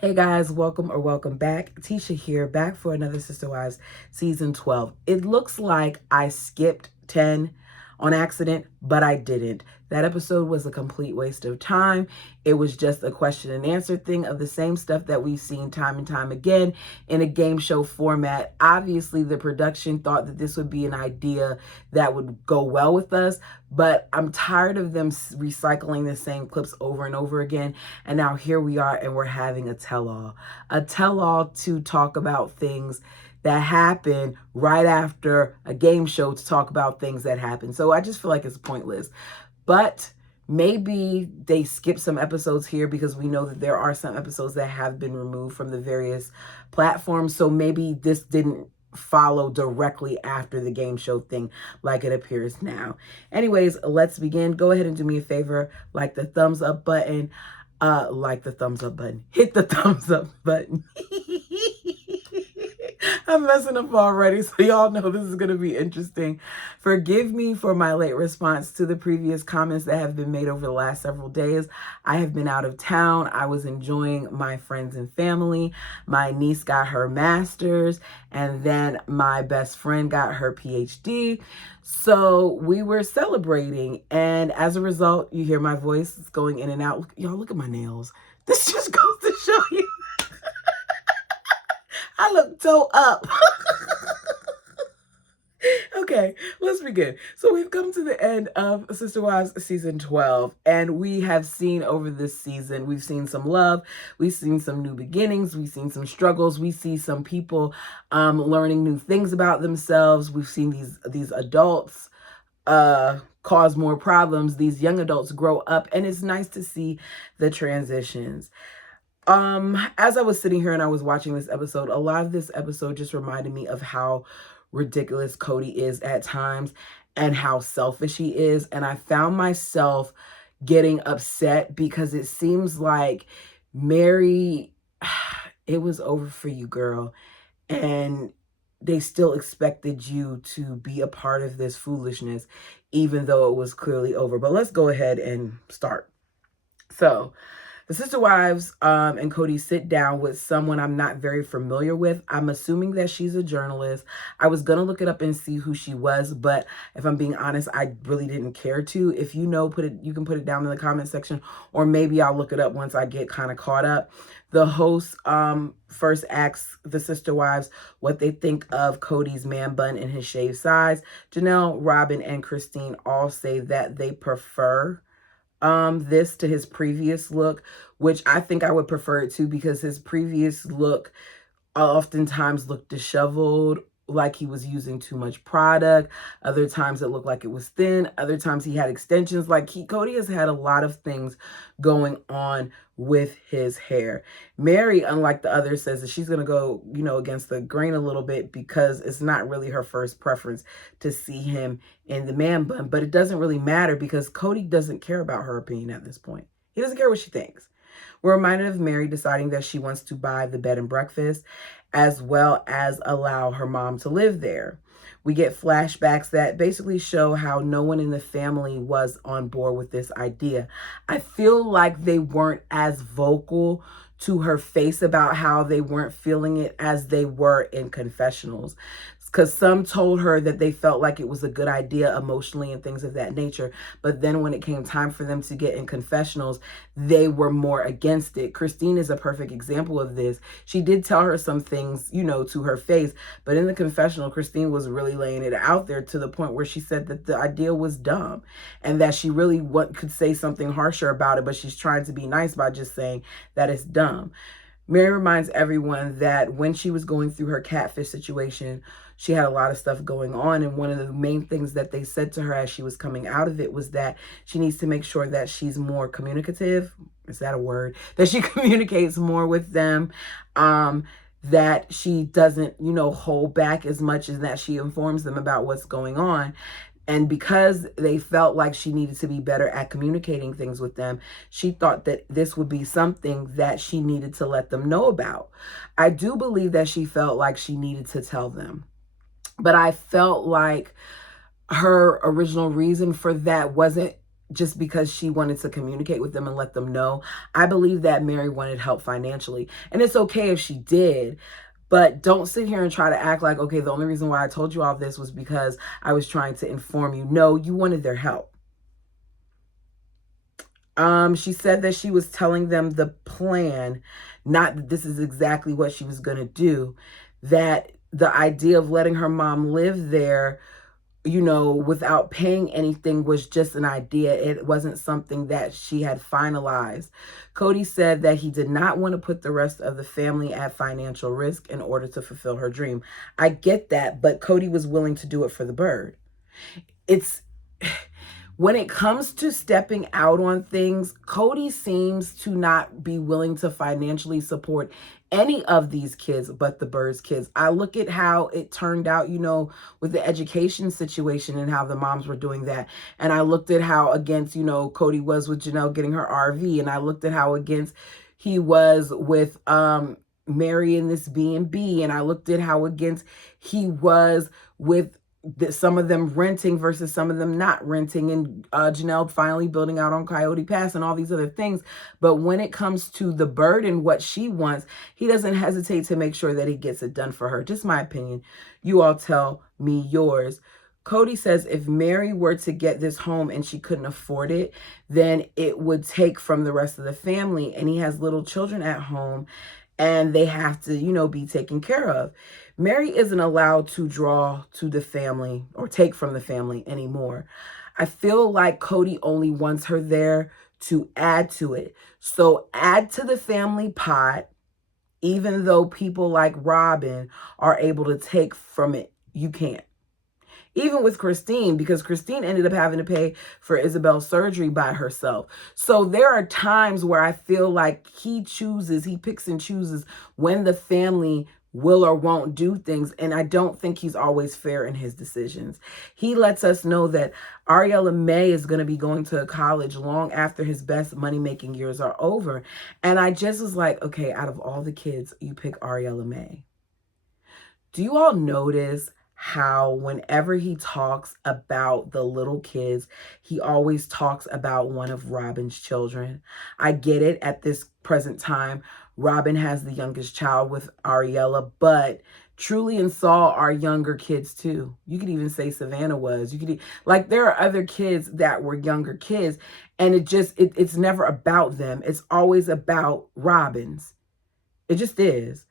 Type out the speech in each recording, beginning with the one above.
Hey guys, welcome back. Tisha here, back for another Sister Wives season 12. It looks like I skipped 10 on accident, but I didn't. That episode was a complete waste of time. It was just a question and answer thing of the same stuff that we've seen time and time again in a game show format. Obviously, the production thought that this would be an idea that would go well with us, but I'm tired of them recycling the same clips over and over again. And now here we are, and we're having a tell-all to talk about things that happen right after a game show to talk about things that happen. So I just feel like it's pointless. But maybe they skip some episodes here because we know that there are some episodes that have been removed from the various platforms. So maybe this didn't follow directly after the game show thing like it appears now. Anyways, let's begin. Go ahead and do me a favor, like the thumbs up button. Hit the thumbs up button. I'm messing up already, so y'all know this is going to be interesting. Forgive me for my late response to the previous comments that have been made over the last several days. I have been out of town. I was enjoying my friends and family. My niece got her master's, and then my best friend got her PhD. So we were celebrating, and as a result, you hear my voice going in and out. Y'all, look at my nails. This just goes to show you. I look toe up. Okay, let's begin. So we've come to the end of Sister Wives season 12, and we have seen over this season, we've seen some love, we've seen some new beginnings, we've seen some struggles, we see some people learning new things about themselves. We've seen these adults cause more problems. These young adults grow up, and it's nice to see the transitions. As I was sitting here and I was watching this episode, a lot of this episode just reminded me of how ridiculous Kody is at times and how selfish he is. And I found myself getting upset because it seems like Meri, it was over for you, girl. And they still expected you to be a part of this foolishness, even though it was clearly over. But let's go ahead and start. So the Sister Wives and Kody sit down with someone I'm not very familiar with. I'm assuming that she's a journalist. I was going to look it up and see who she was, but if I'm being honest, I really didn't care to. If you know, you can put it down in the comment section, or maybe I'll look it up once I get kind of caught up. The host first asks the Sister Wives what they think of Kody's man bun and his shaved sides. Janelle, Robin, and Christine all say that they prefer this to his previous look, which I think I would prefer it to, because his previous look oftentimes looked disheveled, like he was using too much product. Other times it looked like it was thin. Other times he had extensions. Like Kody has had a lot of things going on with his hair. Meri, unlike the others, says that she's going to go, against the grain a little bit because it's not really her first preference to see him in the man bun. But it doesn't really matter because Kody doesn't care about her opinion at this point. He doesn't care what she thinks. We're reminded of Meri deciding that she wants to buy the bed and breakfast, as well as allow her mom to live there. We get flashbacks that basically show how no one in the family was on board with this idea. I feel like they weren't as vocal to her face about how they weren't feeling it as they were in confessionals, because some told her that they felt like it was a good idea emotionally and things of that nature. But then when it came time for them to get in confessionals, they were more against it. Christine is a perfect example of this. She did tell her some things, to her face. But in the confessional, Christine was really laying it out there to the point where she said that the idea was dumb and that she really could say something harsher about it. But she's trying to be nice by just saying that it's dumb. Meri reminds everyone that when she was going through her catfish situation, she had a lot of stuff going on. And one of the main things that they said to her as she was coming out of it was that she needs to make sure that she's more communicative. Is that a word? That she communicates more with them. That she doesn't, hold back as much, as that she informs them about what's going on. And because they felt like she needed to be better at communicating things with them, she thought that this would be something that she needed to let them know about. I do believe that she felt like she needed to tell them. But I felt like her original reason for that wasn't just because she wanted to communicate with them and let them know. I believe that Meri wanted help financially. And it's okay if she did, but don't sit here and try to act like, okay, the only reason why I told you all this was because I was trying to inform you. No, you wanted their help. She said that she was telling them the plan, not that this is exactly what she was going to do, that the idea of letting her mom live there, you know, without paying anything was just an idea. It wasn't something that she had finalized. Kody said that he did not want to put the rest of the family at financial risk in order to fulfill her dream. I get that, but Kody was willing to do it for the bird. It's when it comes to stepping out on things, Kody seems to not be willing to financially support any of these kids but the Bird's kids. I look at how it turned out, you know, with the education situation and how the moms were doing that. And I looked at how against, you know, Kody was with Janelle getting her RV. And I looked at how against he was with Meri in this B&B. And I looked at how against he was with some of them renting versus some of them not renting, and Janelle finally building out on Coyote Pass and all these other things. But when it comes to the bird and what she wants, he doesn't hesitate to make sure that he gets it done for her. Just my opinion. You all tell me yours. Kody says if Meri were to get this home and she couldn't afford it, then it would take from the rest of the family. And he has little children at home and they have to, you know, be taken care of. Meri isn't allowed to draw to the family or take from the family anymore. I feel like Kody only wants her there to add to it. So add to the family pot, even though people like Robin are able to take from it. You can't. Even with Christine, because Christine ended up having to pay for Isabel's surgery by herself. So there are times where I feel like he picks and chooses when the family will or won't do things. And I don't think he's always fair in his decisions. He lets us know that Ariella May is going to be going to college long after his best money-making years are over. And I just was like, okay, out of all the kids, you pick Ariella May. Do you all notice how whenever he talks about the little kids, he always talks about one of Robin's children? I get it. At this present time, Robin has the youngest child with Ariella, but Truly and Saul are younger kids too. You could even say Savannah was. You could like there are other kids that were younger kids, and it's never about them. It's always about Robin's. It just is.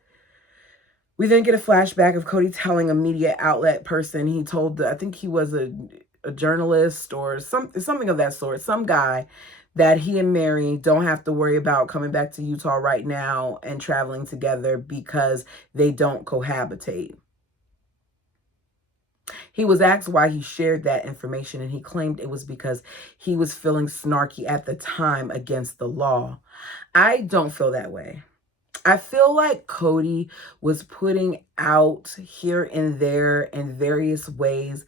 We then get a flashback of Kody telling a media outlet person, he told, I think he was a journalist or something of that sort, some guy, that he and Meri don't have to worry about coming back to Utah right now and traveling together because they don't cohabitate. He was asked why he shared that information, and he claimed it was because he was feeling snarky at the time against the law. I don't feel that way. I feel like Kody was putting out here and there in various ways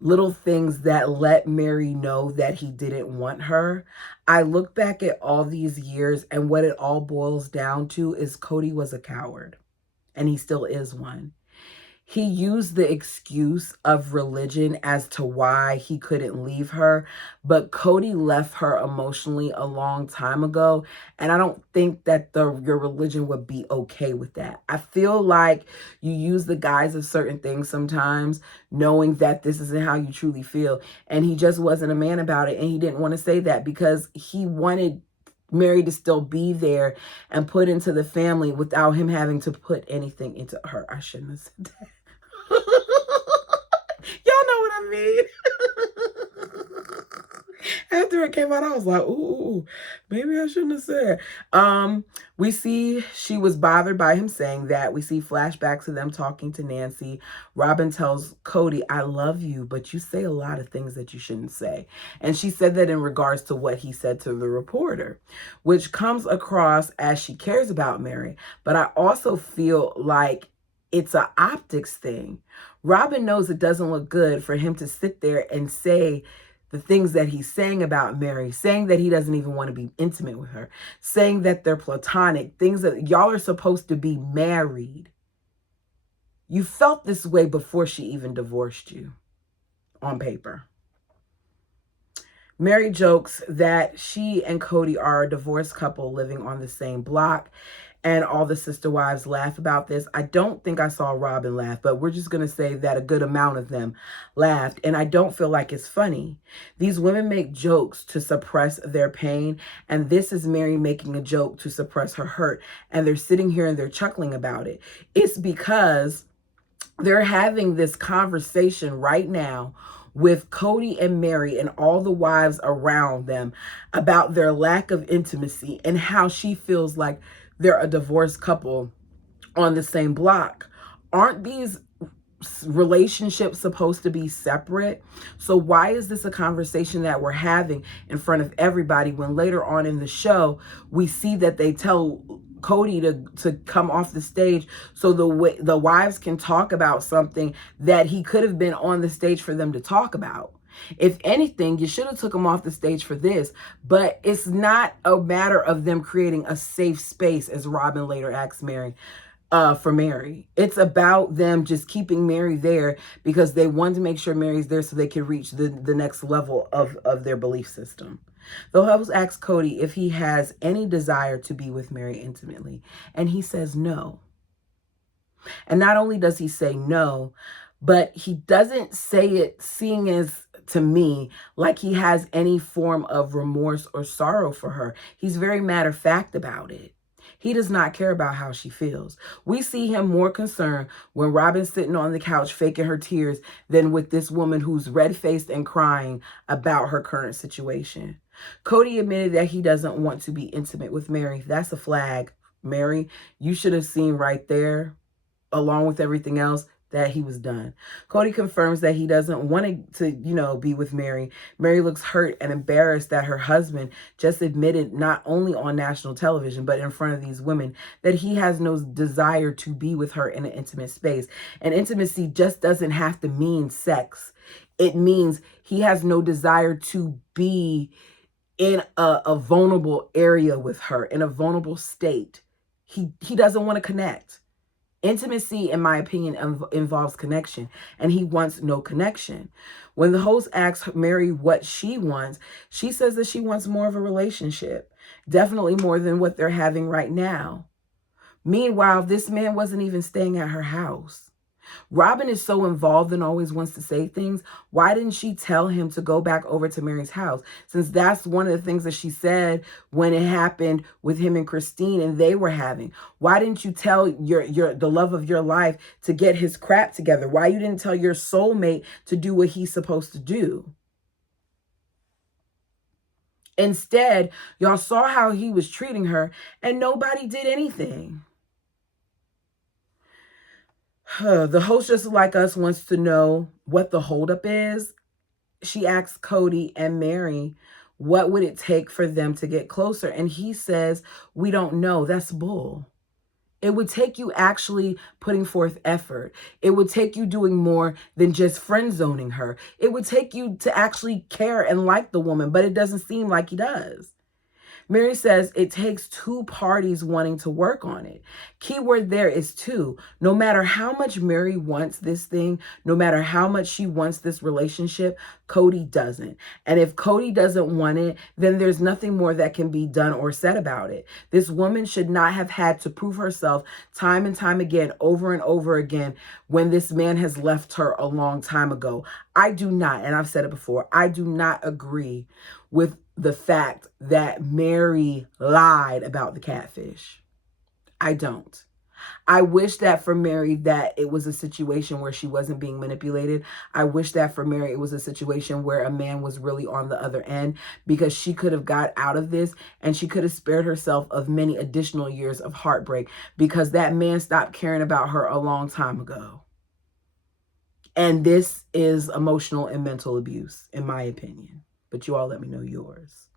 little things that let Meri know that he didn't want her. I look back at all these years, and what it all boils down to is Kody was a coward, and he still is one. He used the excuse of religion as to why he couldn't leave her, but Kody left her emotionally a long time ago, and I don't think that your religion would be okay with that. I feel like you use the guise of certain things sometimes, knowing that this isn't how you truly feel, and he just wasn't a man about it, and he didn't want to say that because he wanted Meri to still be there and put into the family without him having to put anything into her. I shouldn't have said that. Y'all know what I mean. After it came out, I was like, ooh, maybe I shouldn't have said. We see she was bothered by him saying that. We see flashbacks of them talking to Nancy. Robin tells Kody, I love you, but you say a lot of things that you shouldn't say. And she said that in regards to what he said to the reporter, which comes across as she cares about Meri. But I also feel like it's an optics thing. Robin knows it doesn't look good for him to sit there and say the things that he's saying about Meri, saying that he doesn't even want to be intimate with her, saying that they're platonic, things that y'all are supposed to be married. You felt this way before she even divorced you on paper. Meri jokes that she and Kody are a divorced couple living on the same block, and all the sister wives laugh about this. I don't think I saw Robin laugh, but we're just going to say that a good amount of them laughed, and I don't feel like it's funny. These women make jokes to suppress their pain, and this is Meri making a joke to suppress her hurt, and they're sitting here and they're chuckling about it. It's because they're having this conversation right now with Kody and Meri and all the wives around them about their lack of intimacy and how she feels like they're a divorced couple on the same block. Aren't these relationships supposed to be separate? So why is this a conversation that we're having in front of everybody when later on in the show we see that they tell Kody to come off the stage so the wives can talk about something that he could have been on the stage for them to talk about? If anything, you should have took him off the stage for this, but it's not a matter of them creating a safe space, as Robin later asked Meri, for Meri. It's about them just keeping Meri there because they want to make sure Meri's there so they can reach the next level of their belief system. The host asks Kody if he has any desire to be with Meri intimately, and he says no. And not only does he say no, but he doesn't say it, seeing as to me, like he has any form of remorse or sorrow for her. He's very matter of fact about it. He does not care about how she feels. We see him more concerned when Robin's sitting on the couch faking her tears than with this woman who's red-faced and crying about her current situation. Kody admitted that he doesn't want to be intimate with Meri. That's a flag. Meri, you should have seen right there, along with everything else, that he was done. Kody confirms that he doesn't want to be with Meri. Meri looks hurt and embarrassed that her husband just admitted, not only on national television, but in front of these women, that he has no desire to be with her in an intimate space. And intimacy just doesn't have to mean sex. It means he has no desire to be in a vulnerable area with her, in a vulnerable state. He doesn't want to connect. Intimacy, in my opinion, involves connection, and he wants no connection. When the host asks Meri what she wants, she says that she wants more of a relationship, definitely more than what they're having right now. Meanwhile, this man wasn't even staying at her house. Robin is so involved and always wants to say things. Why didn't she tell him to go back over to Meri's house? Since that's one of the things that she said when it happened with him and Christine and they were having. Why didn't you tell the love of your life to get his crap together? Why you didn't tell your soulmate to do what he's supposed to do? Instead, y'all saw how he was treating her and nobody did anything. The host, just like us, wants to know what the holdup is. She asks Kody and Meri, what would it take for them to get closer? And he says, we don't know. That's bull. It would take you actually putting forth effort. It would take you doing more than just friend zoning her. It would take you to actually care and like the woman, but it doesn't seem like he does. Meri says it takes two parties wanting to work on it. Keyword there is two. No matter how much Meri wants this thing, no matter how much she wants this relationship, Kody doesn't. And if Kody doesn't want it, then there's nothing more that can be done or said about it. This woman should not have had to prove herself time and time again, over and over again, when this man has left her a long time ago. I do not, and I've said it before, I do not agree with the fact that Meri lied about the catfish. I don't. I wish that for Meri that it was a situation where she wasn't being manipulated. I wish that for Meri it was a situation where a man was really on the other end, because she could have got out of this and she could have spared herself of many additional years of heartbreak, because that man stopped caring about her a long time ago. And this is emotional and mental abuse, in my opinion. But you all let me know yours.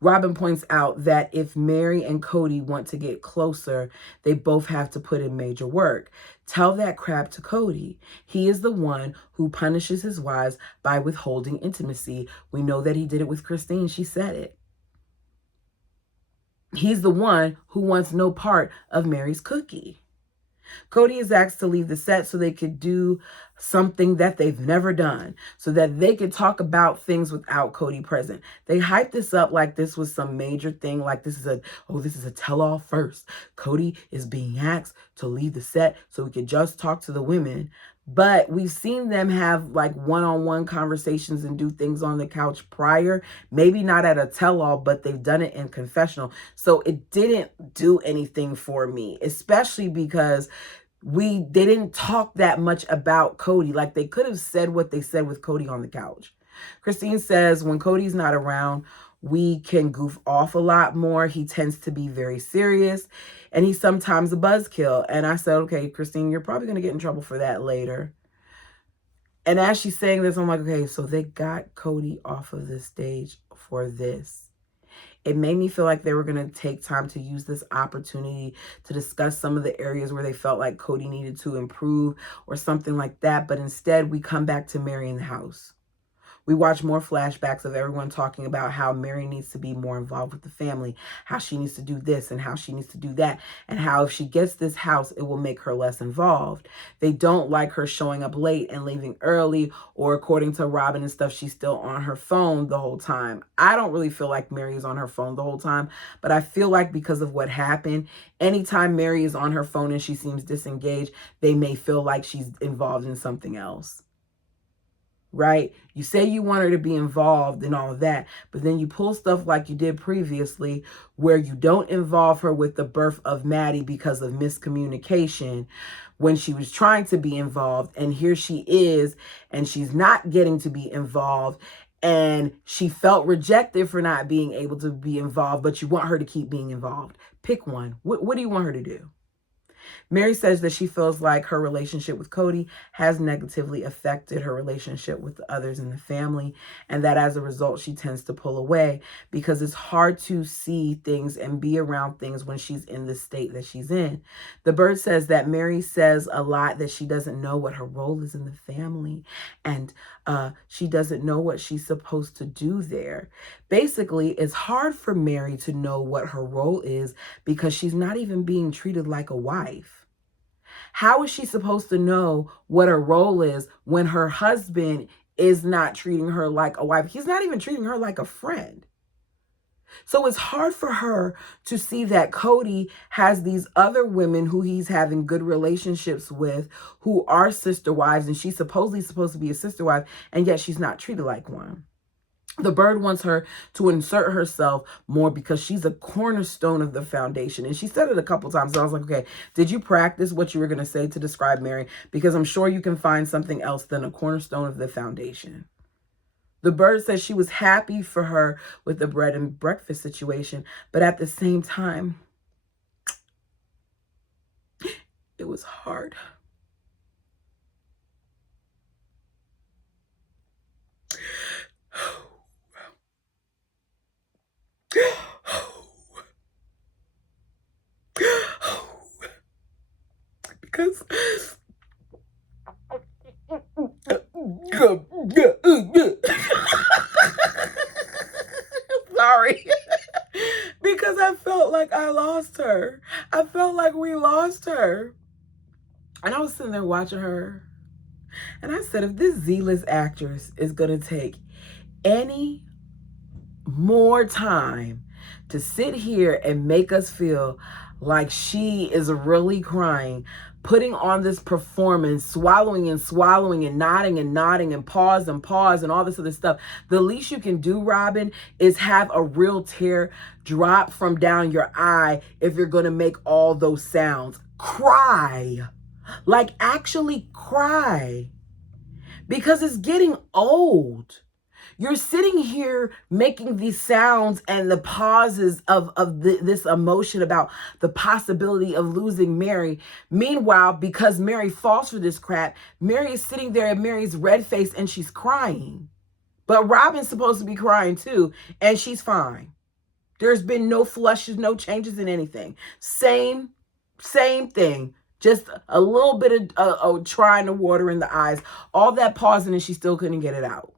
Robin points out that if Meri and Kody want to get closer, they both have to put in major work. Tell that crap to Kody. He is the one who punishes his wives by withholding intimacy. We know that he did it with Christine. She said it. He's the one who wants no part of Meri's cookie. Kody is asked to leave the set so they could do something that they've never done, so that they could talk about things without Kody present. They hyped this up like this was some major thing, like this is a tell-all first. Kody is being asked to leave the set so we could just talk to the women. But we've seen them have like one-on-one conversations and do things on the couch prior. Maybe not at a tell-all, but they've done it in confessional. So it didn't do anything for me, especially because they didn't talk that much about Kody. Like, they could have said what they said with Kody on the couch. Christine says when Kody's not around, we can goof off a lot more. He tends to be very serious, and he's sometimes a buzzkill. And I said, okay, Christine, you're probably going to get in trouble for that later. And as she's saying this, I'm like, okay, so they got Kody off of the stage for this. It made me feel like they were going to take time to use this opportunity to discuss some of the areas where they felt like Kody needed to improve or something like that. But instead, we come back to Meri in the house. We watch more flashbacks of everyone talking about how Meri needs to be more involved with the family, how she needs to do this and how she needs to do that, and how if she gets this house, it will make her less involved. They don't like her showing up late and leaving early, or according to Robin and stuff, she's still on her phone the whole time. I don't really feel like Meri is on her phone the whole time, but I feel like because of what happened, anytime Meri is on her phone and she seems disengaged, they may feel like she's involved in something else. Right? You say you want her to be involved in all of that, but then you pull stuff like you did previously where you don't involve her with the birth of Maddie because of miscommunication when she was trying to be involved, and here she is and she's not getting to be involved, and she felt rejected for not being able to be involved, but you want her to keep being involved. Pick one. What do you want her to do? Meri says that she feels like her relationship with Kody has negatively affected her relationship with the others in the family, and that as a result, she tends to pull away because it's hard to see things and be around things when she's in the state that she's in. The Bird says that Meri says a lot that she doesn't know what her role is in the family, and she doesn't know what she's supposed to do there. Basically, it's hard for Meri to know what her role is because she's not even being treated like a wife. How is she supposed to know what her role is when her husband is not treating her like a wife? He's not even treating her like a friend. So it's hard for her to see that Kody has these other women who he's having good relationships with, who are sister wives, and she's supposedly supposed to be a sister wife, and yet she's not treated like one. The Bird wants her to insert herself more because she's a cornerstone of the foundation. And she said it a couple times. So I was like, okay, did you practice what you were going to say to describe Meri? Because I'm sure you can find something else than a cornerstone of the foundation. The Bird says she was happy for her with the bread and breakfast situation, but at the same time, it was hard. Because sorry. Because I felt like I lost her. I felt like we lost her. And I was sitting there watching her. And I said, if this Z-list actress is going to take any more time to sit here and make us feel like she is really crying, putting on this performance, swallowing and nodding and pause and all this other stuff, the least you can do, Robin, is have a real tear drop from down your eye if you're going to make all those sounds. Cry. Like, actually cry. Because it's getting old. You're sitting here making these sounds and the pauses of this emotion about the possibility of losing Meri. Meanwhile, because Meri falls for this crap, Meri is sitting there and Meri's red faced and she's crying. But Robin's supposed to be crying too, and she's fine. There's been no flushes, no changes in anything. Same thing. Just a little bit of trying to water in the eyes. All that pausing and she still couldn't get it out.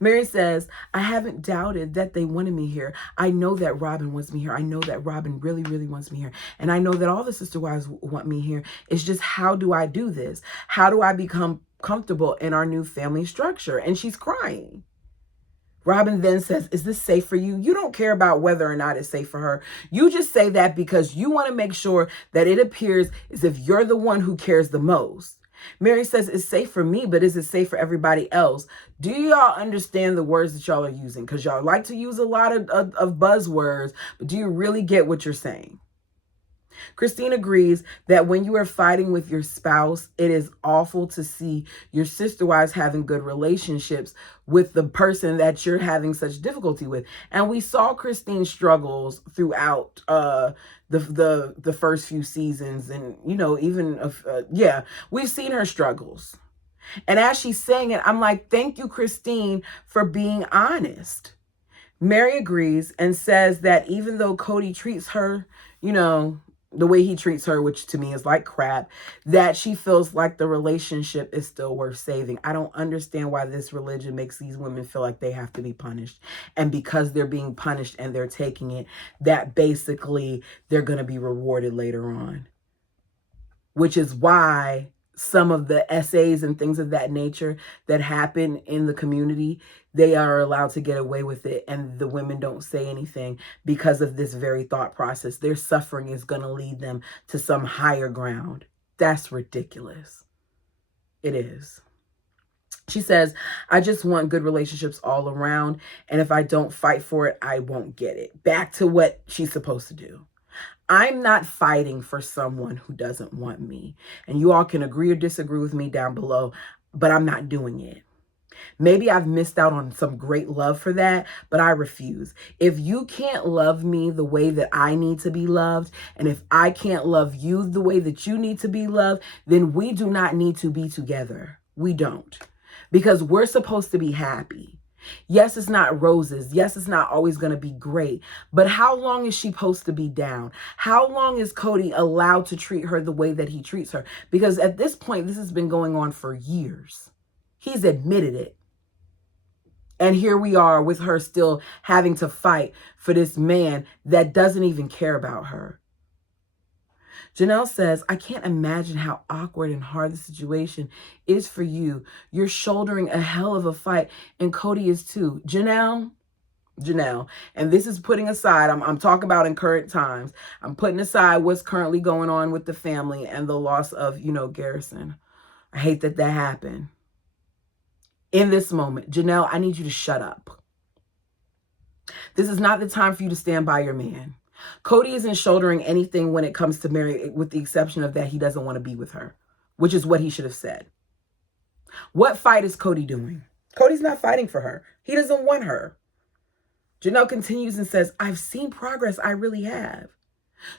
Meri says, I haven't doubted that they wanted me here. I know that Robin wants me here. I know that Robin really, really wants me here. And I know that all the sister wives want me here. It's just, how do I do this? How do I become comfortable in our new family structure? And she's crying. Robin then says, is this safe for you? You don't care about whether or not it's safe for her. You just say that because you want to make sure that it appears as if you're the one who cares the most. Meri says, it's safe for me, but is it safe for everybody else? Do y'all understand the words that y'all are using? Because y'all like to use a lot of buzzwords, but do you really get what you're saying? Christine agrees that when you are fighting with your spouse, it is awful to see your sister wives having good relationships with the person that you're having such difficulty with. And we saw Christine's struggles throughout the first few seasons, and even we've seen her struggles. And as she's saying it, I'm like, thank you, Christine, for being honest. Meri agrees and says that even though Kody treats her, the way he treats her, which to me is like crap, that she feels like the relationship is still worth saving. I don't understand why this religion makes these women feel like they have to be punished. And because they're being punished and they're taking it, that basically they're going to be rewarded later on. Which is why some of the essays and things of that nature that happen in the community, they are allowed to get away with it, and the women don't say anything because of this very thought process. Their suffering is going to lead them to some higher ground. That's ridiculous. It is. She says, I just want good relationships all around, and if I don't fight for it, I won't get it. Back to what she's supposed to do. I'm not fighting for someone who doesn't want me. And you all can agree or disagree with me down below, but I'm not doing it. Maybe I've missed out on some great love for that, but I refuse. If you can't love me the way that I need to be loved, and if I can't love you the way that you need to be loved, then we do not need to be together. We don't. Because we're supposed to be happy. Yes, it's not roses. Yes, it's not always going to be great. But how long is she supposed to be down? How long is Kody allowed to treat her the way that he treats her? Because at this point, this has been going on for years. He's admitted it. And here we are with her still having to fight for this man that doesn't even care about her. Janelle says, I can't imagine how awkward and hard the situation is for you. You're shouldering a hell of a fight, and Kody is too. Janelle, and this is putting aside, I'm talking about in current times. I'm putting aside what's currently going on with the family and the loss of, Garrison. I hate that happened. In this moment, Janelle, I need you to shut up. This is not the time for you to stand by your man. Kody isn't shouldering anything when it comes to Meri, with the exception of that he doesn't want to be with her, which is what he should have said. What fight is Kody doing? Cody's not fighting for her. He doesn't want her. Janelle continues and says, I've seen progress. I really have.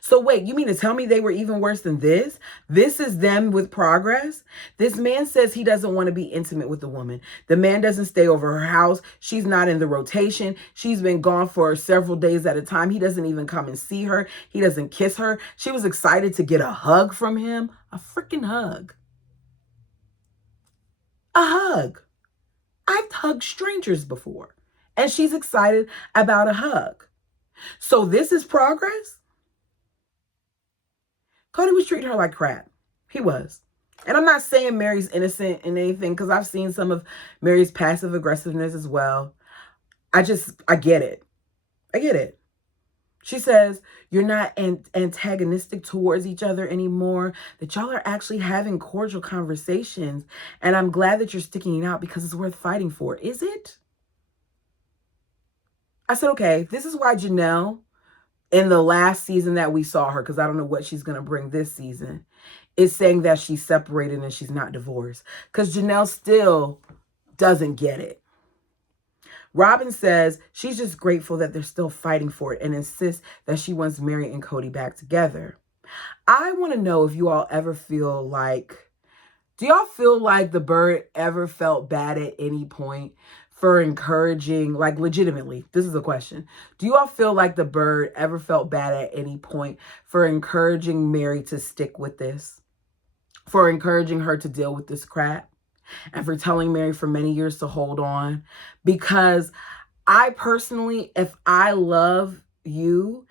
So wait, you mean to tell me they were even worse than this? This is them with progress? This man says he doesn't want to be intimate with the woman. The man doesn't stay over her house. She's not in the rotation. She's been gone for several days at a time. He doesn't even come and see her. He doesn't kiss her. She was excited to get a hug from him. A freaking hug. A hug. I've hugged strangers before. And she's excited about a hug. So this is progress? Kody was treating her like crap. He was. And I'm not saying Meri's innocent in anything, because I've seen some of Meri's passive aggressiveness as well. I get it. I get it. She says, you're not antagonistic towards each other anymore, that y'all are actually having cordial conversations. And I'm glad that you're sticking it out because it's worth fighting for. Is it? I said, okay, this is why Janelle, in the last season that we saw her, because I don't know what she's going to bring this season, is saying that she's separated and she's not divorced. Because Janelle still doesn't get it. Robin says she's just grateful that they're still fighting for it and insists that she wants Meri and Kody back together. I want to know if you all ever feel like, do y'all feel like the bird ever felt bad at any point for encouraging, like legitimately, this is a question. Do you all feel like the bird ever felt bad at any point for encouraging Meri to stick with this? For encouraging her to deal with this crap? and for telling Meri for many years to hold on. Because I personally, if I love you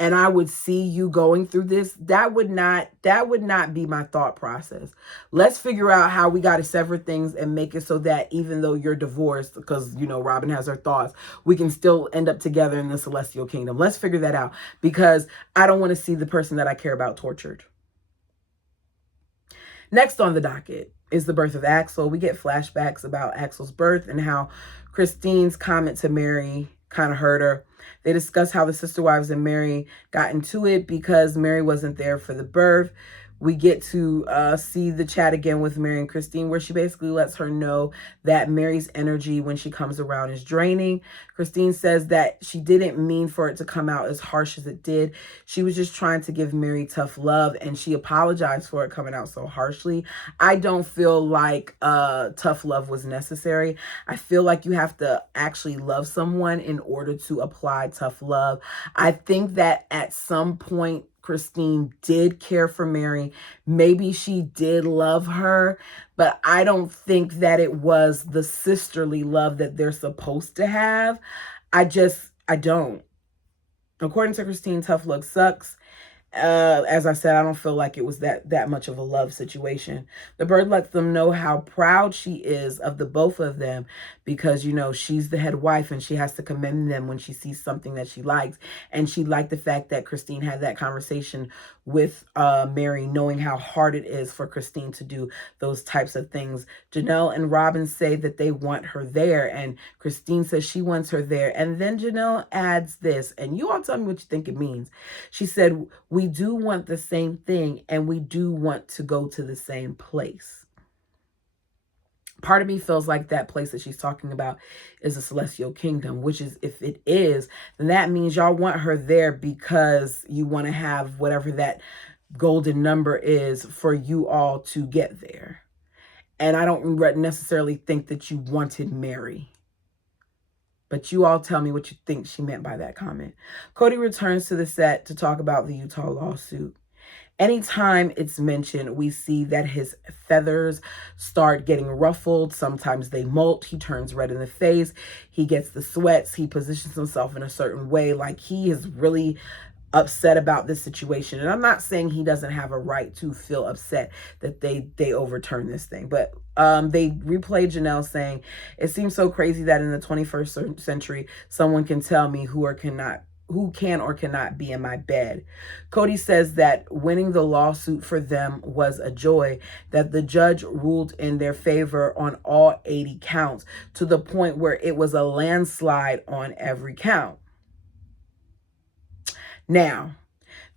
and I would see you going through this, that would not be my thought process. Let's figure out how we got to sever things and make it so that even though you're divorced, because, you know, Robin has her thoughts, we can still end up together in the celestial kingdom. Let's figure that out, because I don't want to see the person that I care about tortured. Next on the docket is the birth of Axel. We get flashbacks about Axel's birth and how Christine's comment to Meri kind of hurt her. They discuss how the sister wives and Meri got into it because Meri wasn't there for the birth. We get to see the chat again with Meri and Christine, where she basically lets her know that Meri's energy when she comes around is draining. Christine says that she didn't mean for it to come out as harsh as it did. She was just trying to give Meri tough love, and she apologized for it coming out so harshly. I don't feel like tough love was necessary. I feel like you have to actually love someone in order to apply tough love. I think that at some point, Christine did care for Meri. Maybe she did love her, but I don't think that it was the sisterly love that they're supposed to have. I don't. According to Christine, tough love sucks. As I said, I don't feel like it was that much of a love situation. The bird lets them know how proud she is of the both of them, because, you know, she's the head wife and she has to commend them when she sees something that she likes. And she liked the fact that Christine had that conversation with Meri, knowing how hard it is for Christine to do those types of things. Janelle and Robin say that they want her there, and Christine says she wants her there. And then Janelle adds this, and you all tell me what you think it means. She said, we do want the same thing, and we do want to go to the same place. Part of me feels like that place that she's talking about is the celestial kingdom, which is, if it is, then that means y'all want her there because you want to have whatever that golden number is for you all to get there. And I don't necessarily think that you wanted Meri. But you all tell me what you think she meant by that comment. Kody returns to the set to talk about the Utah lawsuit. Anytime it's mentioned, we see that his feathers start getting ruffled. Sometimes they molt. He turns red in the face. He gets the sweats. He positions himself in a certain way, like he is really upset about this situation. And I'm not saying he doesn't have a right to feel upset that they overturned this thing, but they replayed Janelle saying, it seems so crazy that in the 21st century someone can tell me who can or cannot be in my bed. Kody says that winning the lawsuit for them was a joy, that the judge ruled in their favor on all 80 counts, to the point where it was a landslide on every count. Now,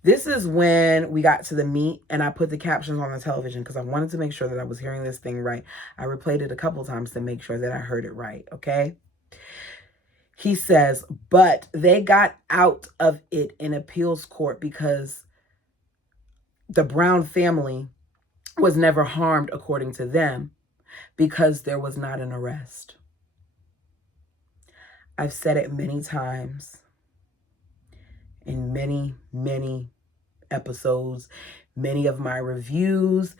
this is when we got to the meat, and I put the captions on the television because I wanted to make sure that I was hearing this thing right. I replayed it a couple times to make sure that I heard it right, okay? He says, but they got out of it in appeals court because the Brown family was never harmed, according to them, because there was not an arrest. I've said it many times in many, many episodes, many of my reviews,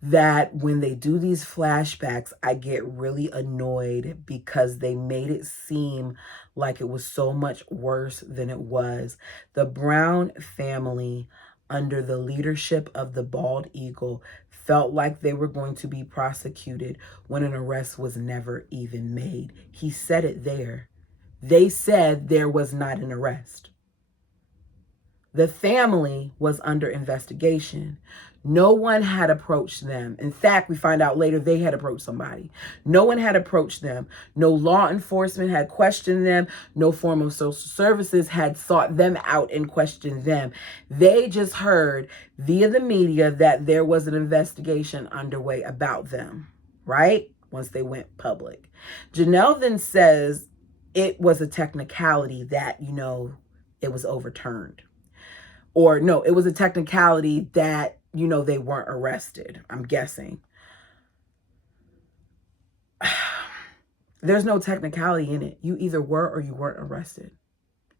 that when they do these flashbacks, I get really annoyed because they made it seem like it was so much worse than it was. The Brown family, under the leadership of the Bald Eagle, felt like they were going to be prosecuted when an arrest was never even made. He said it there. They said there was not an arrest. The family was under investigation. No one had approached them. In fact, we find out later they had approached somebody. No one had approached them. No law enforcement had questioned them. No form of social services had sought them out and questioned them. They just heard via the media that there was an investigation underway about them, right? Once they went public. Janelle then says it was a technicality that, you know, it was overturned. Or no, it was a technicality that, you know, they weren't arrested, I'm guessing. There's no technicality in it. You either were or you weren't arrested.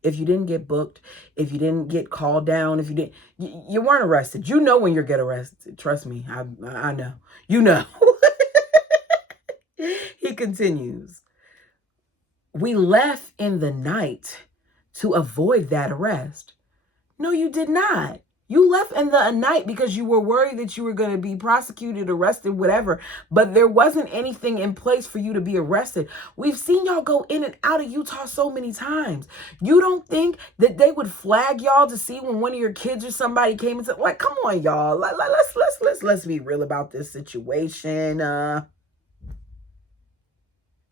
If you didn't get booked, if you didn't get called down, if you didn't, you weren't arrested. You know when you get arrested. Trust me, I know. You know. He continues, we left in the night to avoid that arrest. No, you did not. You left in the night because you were worried that you were going to be prosecuted, arrested, whatever. But there wasn't anything in place for you to be arrested. We've seen y'all go in and out of Utah so many times. You don't think that they would flag y'all to see when one of your kids or somebody came and said, like, come on, y'all. Let's be real about this situation.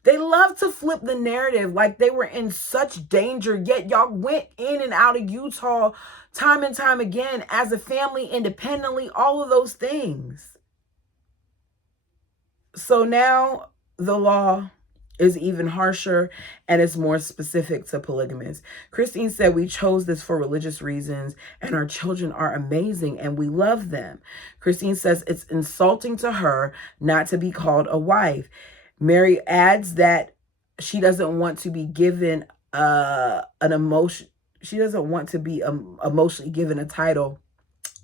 They love to flip the narrative like they were in such danger, yet y'all went in and out of Utah time and time again as a family, independently, all of those things. So now the law is even harsher and it's more specific to polygamists. Christine said, we chose this for religious reasons and our children are amazing and we love them. Christine says it's insulting to her not to be called a wife. Meri adds that she doesn't want to be given an emotion. She doesn't want to be emotionally given a title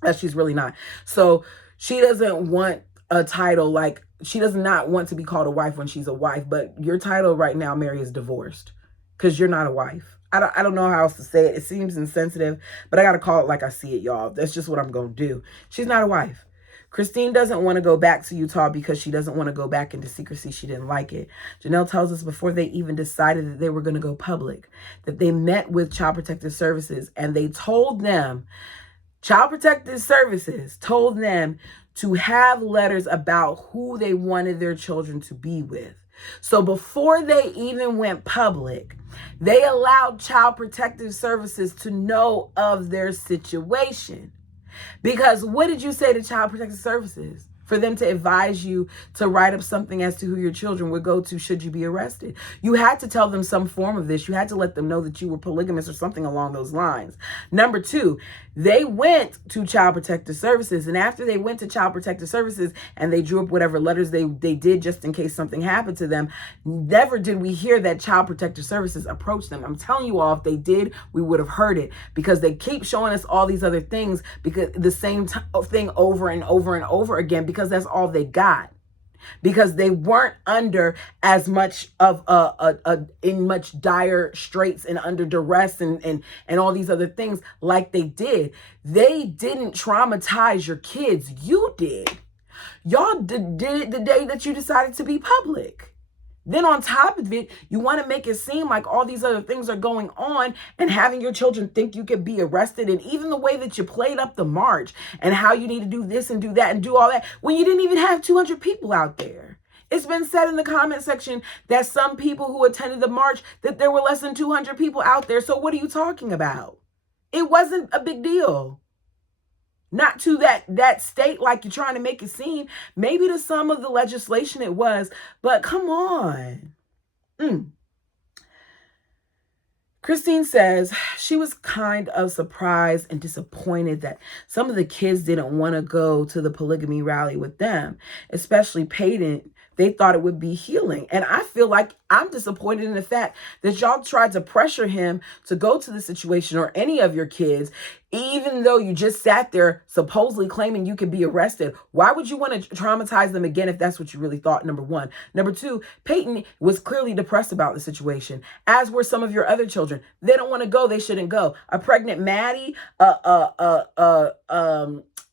that she's really not. So she doesn't want a title like she does not want to be called a wife when she's a wife. But your title right now, Meri, is divorced because you're not a wife. I don't know how else to say it. It seems insensitive, but I got to call it like I see it, y'all. That's just what I'm going to do. She's not a wife. Christine doesn't want to go back to Utah because she doesn't want to go back into secrecy. She didn't like it. Janelle tells us before they even decided that they were going to go public, that they met with Child Protective Services and they told them, Child Protective Services told them to have letters about who they wanted their children to be with. So before they even went public, they allowed Child Protective Services to know of their situation. Because what did you say to Child Protective Services? For them to advise you to write up something as to who your children would go to should you be arrested. You had to tell them some form of this. You had to let them know that you were polygamous or something along those lines. Number two, they went to Child Protective Services. And after they went to Child Protective Services and they drew up whatever letters they did just in case something happened to them, never did we hear that Child Protective Services approached them. I'm telling you all, if they did, we would have heard it because they keep showing us all these other things because the same thing over and over and over again because that's all they got. Because they weren't under as much of in much dire straits and under duress and all these other things like they did. They didn't traumatize your kids. You did. Y'all did it the day that you decided to be public. Then on top of it, you want to make it seem like all these other things are going on and having your children think you could be arrested. And even the way that you played up the march and how you need to do this and do that and do all that when you didn't even have 200 people out there. It's been said in the comment section that some people who attended the march, that there were less than 200 people out there. So what are you talking about? It wasn't a big deal. Not to that state like you're trying to make it seem. Maybe to some of the legislation it was, but come on. Christine says she was kind of surprised and disappointed that some of the kids didn't want to go to the polygamy rally with them, especially Peyton. They thought it would be healing. And I feel like I'm disappointed in the fact that y'all tried to pressure him to go to the situation or any of your kids, even though you just sat there supposedly claiming you could be arrested. Why would you want to traumatize them again if that's what you really thought, number one? Number two, Peyton was clearly depressed about the situation, as were some of your other children. They don't want to go. They shouldn't go. A pregnant Maddie,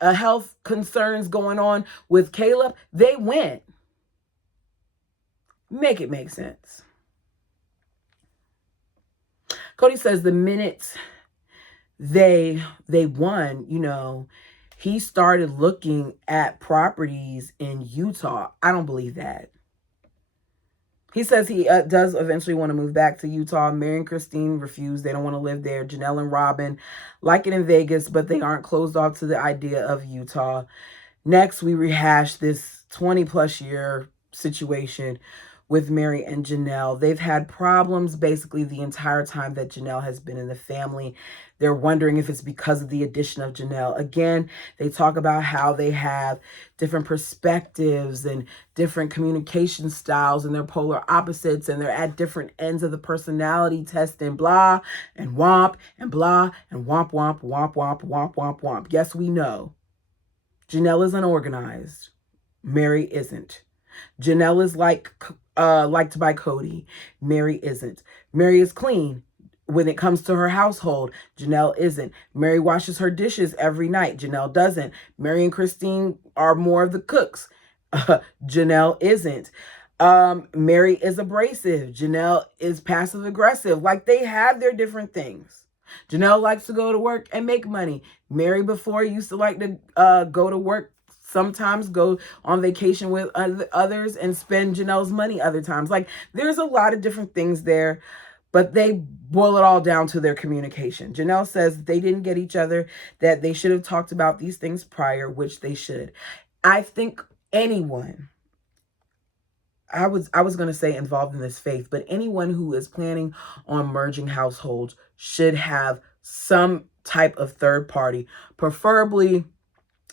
health concerns going on with Caleb, they went. Make it make sense. Kody says the minute they won, he started looking at properties in Utah. I don't believe that. He says he does eventually want to move back to Utah. Meri and Christine refuse. They don't want to live there. Janelle and Robin like it in Vegas, but they aren't closed off to the idea of Utah. Next, we rehash this 20 plus year situation with Meri and Janelle. They've had problems basically the entire time that Janelle has been in the family. They're wondering if it's because of the addition of Janelle. Again, they talk about how they have different perspectives and different communication styles and they're polar opposites and they're at different ends of the personality test and blah and womp and blah and womp, womp, womp, womp, womp, womp, womp. Yes, we know. Janelle is unorganized. Meri isn't. Janelle is liked by Kody. Meri isn't. Meri is clean when it comes to her household. Janelle isn't. Meri washes her dishes every night. Janelle doesn't. Meri and Christine are more of the cooks. Janelle isn't. Meri is abrasive. Janelle is passive aggressive. Like, they have their different things. Janelle likes to go to work and make money. Meri before used to like to go to work, sometimes go on vacation with others and spend Janelle's money other times. Like, there's a lot of different things there, but they boil it all down to their communication. Janelle says they didn't get each other, that they should have talked about these things prior, which they should. I think anyone, I was going to say involved in this faith, but anyone who is planning on merging households should have some type of third party, preferably,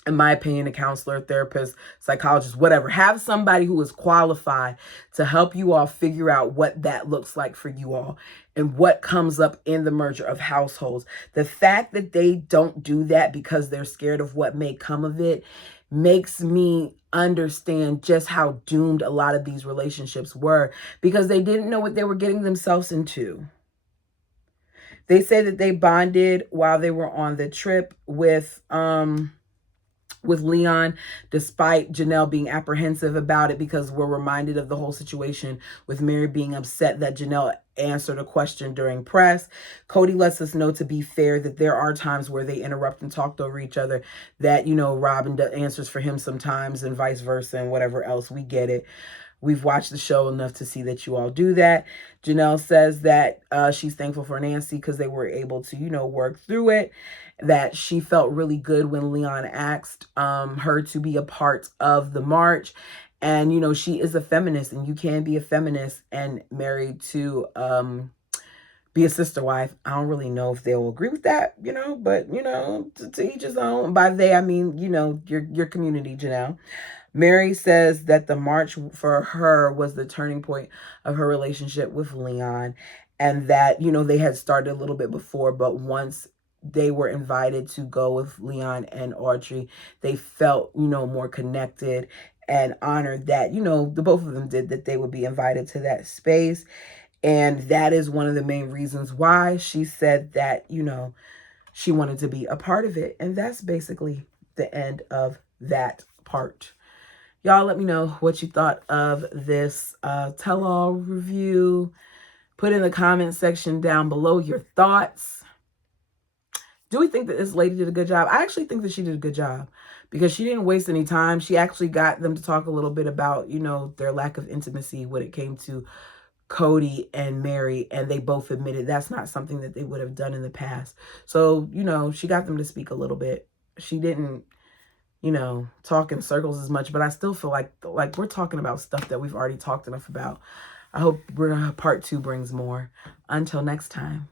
in my opinion, a counselor, therapist, psychologist, whatever. Have somebody who is qualified to help you all figure out what that looks like for you all and what comes up in the merger of households. The fact that they don't do that because they're scared of what may come of it makes me understand just how doomed a lot of these relationships were, because they didn't know what they were getting themselves into. They say that they bonded while they were on the trip with Leon, despite Janelle being apprehensive about it, because we're reminded of the whole situation with Meri being upset that Janelle answered a question during press. Kody lets us know, to be fair, that there are times where they interrupt and talked over each other, that, Robin answers for him sometimes and vice versa and whatever else. We get it. We've watched the show enough to see that you all do that. Janelle says that she's thankful for Nancy because they were able to, work through it. That she felt really good when Leon asked her to be a part of the march. And, she is a feminist, and you can be a feminist and married to be a sister wife. I don't really know if they'll agree with that, but, to each his own. By they, I mean, your community, Janelle. Meri says that the march for her was the turning point of her relationship with Leon, and that, they had started a little bit before, but once they were invited to go with Leon and Audrey, they felt, more connected and honored that, the both of them did, that they would be invited to that space. And that is one of the main reasons why she said that, she wanted to be a part of it. And that's basically the end of that part. Y'all let me know what you thought of this tell-all review. Put in the comment section down below your thoughts. Do we think that this lady did a good job? I actually think that she did a good job, because she didn't waste any time. She actually got them to talk a little bit about, their lack of intimacy when it came to Kody and Meri, and they both admitted that's not something that they would have done in the past. So, she got them to speak a little bit. She didn't, talk in circles as much, but I still feel like we're talking about stuff that we've already talked enough about. I hope part 2 brings more. Until next time.